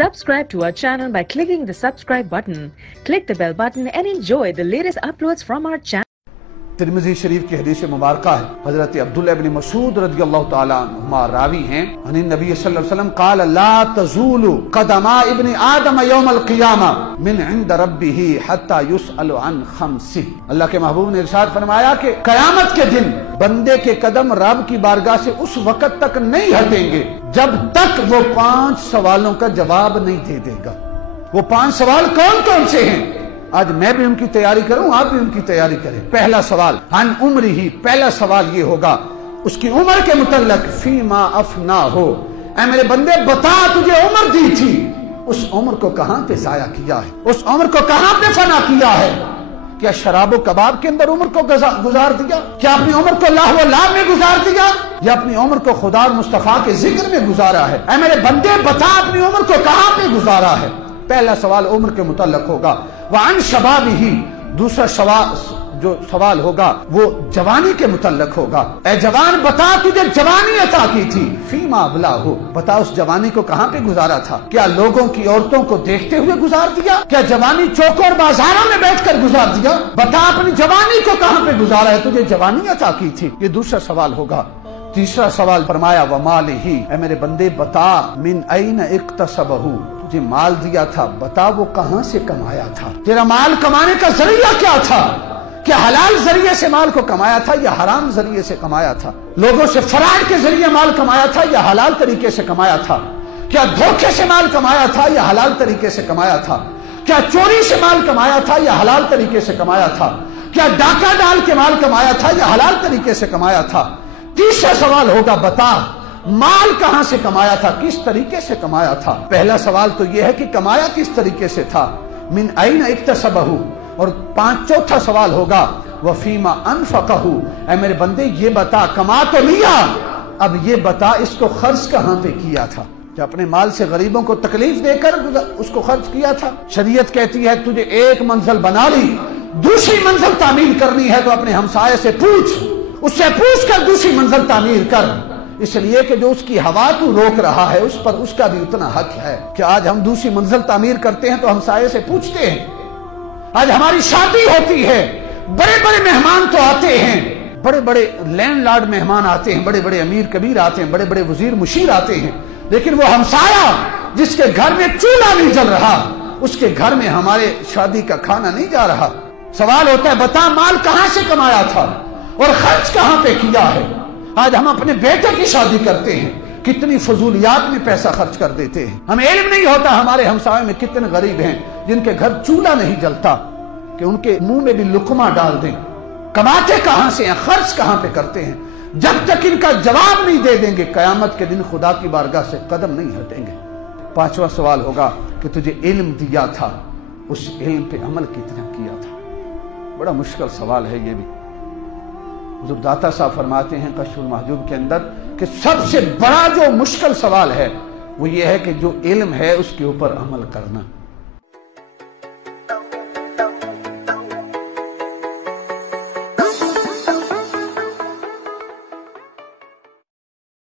Subscribe to our channel by clicking the subscribe button. Click the bell button and enjoy the latest uploads from our channel. Tirmizi Sharif की हदीस मुबारका है, हज़रत अब्दुल्लाह इब्न मसूद रज़ियल्लाहु ताला अन्हुमा रावी हैं, अन नबी सल्लल्लाहु अलैहि वसल्लम क़ाल ला तज़ूलु क़दमा इब्न आदम यौमल क़ियामा मिन इंद रब्बिही हत्ता युसअलु अन खम्सी। अल्लाह के महबूब ने इरशाद फरमाया कि क़यामत के दिन बंदे के कदम रब की बारगाह से उस वक़्त तक नहीं हटेंगे जब तक वो 5 सवालों का जवाब नहीं दे देगा। वो 5 सवाल कौन कौन से हैं? आज मैं भी उनकी तैयारी करूं, आप भी उनकी तैयारी करें। पहला सवाल अन उम्र ही, पहला सवाल ये होगा उसकी उम्र के मुतल्लक फीमा अफना हो, ऐ मेरे बंदे बता तुझे उम्र दी थी, उस उम्र को कहां पे जाया किया है, उस उम्र को कहां पे फना किया है? क्या शराब कबाब के अंदर उम्र को गुजार दिया? क्या अपनी उम्र को लाह व लाभ में गुजार दिया, या अपनी उम्र को खुदा और मुस्तफा के जिक्र में गुजारा है? ऐ मेरे बंदे बता अपनी उम्र को कहां पे गुजारा है? पहला सवाल उम्र के मुतल्लक होगा। वान शबाबिही, दूसरा सवाल होगा वो जवानी के मुतल्लक होगा। ऐ जवान बता तुझे जवानी अता की थी, फीमा अबला हो, बता उस जवानी को कहां पे गुजारा था? क्या लोगों की औरतों को देखते हुए गुजार दिया? क्या जवानी चौकों और बाजारों में बैठकर गुजार दिया? बता अपनी जवानी को कहां पे गुजारा है, तुझे जवानी अता की थी। ये दूसरा सवाल होगा। तीसरा सवाल फरमाया व मालिही, ऐ मेरे बंदे बता मिन ऐन इक्तसबहू, तुझे माल दिया था, बता वो कहां से कमाया था? तेरा माल कमाने का जरिया क्या था? क्या हलाल जरिए से माल को कमाया था या हराम जरिए से कमाया था? लोगों से फराड के जरिए माल कमाया था या हलाल तरीके से कमाया था? क्या धोखे से माल कमाया था या हलाल तरीके से कमाया था? क्या चोरी से माल कमाया था या हलाल तरीके से कमाया था? क्या डाका डाल के माल कमाया था या हलाल तरीके से कमाया था? तीसरा सवाल होगा बता माल कहां से कमाया था, किस तरीके से कमाया था? पहला सवाल तो यह है कि कमाया किस तरीके से था, मिन ऐन इक्तसबहू, और चौथा सवाल होगा वफीमा अनफकहू, ऐ मेरे बंदे ये बता कमा तो लिया, अब ये बता इसको खर्च कहां पे किया था? क्या अपने माल से गरीबों को तकलीफ देकर उसको खर्च किया था? शरीयत कहती है तुझे एक मंजिल बना ली, दूसरी मंजिल तामीर करनी है तो अपने हमसाये से पूछ, उससे पूछ कर दूसरी मंजिल तामीर कर, इसलिए कि जो उसकी हवा तू रोक रहा है उस पर उसका भी उतना हक है। कि आज हम दूसरी मंजिल तामीर करते हैं तो हमसाये से पूछते हैं। आज हमारी शादी होती है, बड़े बड़े मेहमान तो आते हैं, बड़े बड़े लैंडलॉर्ड मेहमान आते हैं, बड़े बड़े अमीर कबीर आते हैं, बड़े बड़े वजीर मुशीर आते हैं, लेकिन वो हमसाया जिसके घर में चूल्हा नहीं जल रहा, उसके घर में हमारे शादी का खाना नहीं जा रहा। सवाल होता है बता माल कहां से कमाया था और खर्च कहां पे किया है? आज हम अपने बेटे की शादी करते हैं, कितनी फजूलियात में पैसा खर्च कर देते हैं। हमें इल्म नहीं होता हमारे हमसाये में कितने गरीब हैं जिनके घर चूल्हा नहीं जलता कि उनके मुंह में भी लुकमा डाल दें। कमाते कहां से हैं, खर्च कहां पे करते हैं? जब तक इनका जवाब नहीं दे देंगे कयामत के दिन खुदा की बारगाह से कदम नहीं हटेंगे। पांचवा सवाल होगा कि तुझे इल्म दिया था, उस इल्म पे अमल कितना किया था? बड़ा मुश्किल सवाल है ये भी। हुज़ूर दाता साहब फरमाते हैं कश्फुल महजूब के अंदर कि सबसे बड़ा जो मुश्किल सवाल है वो ये है कि जो इल्म है उसके ऊपर अमल करना।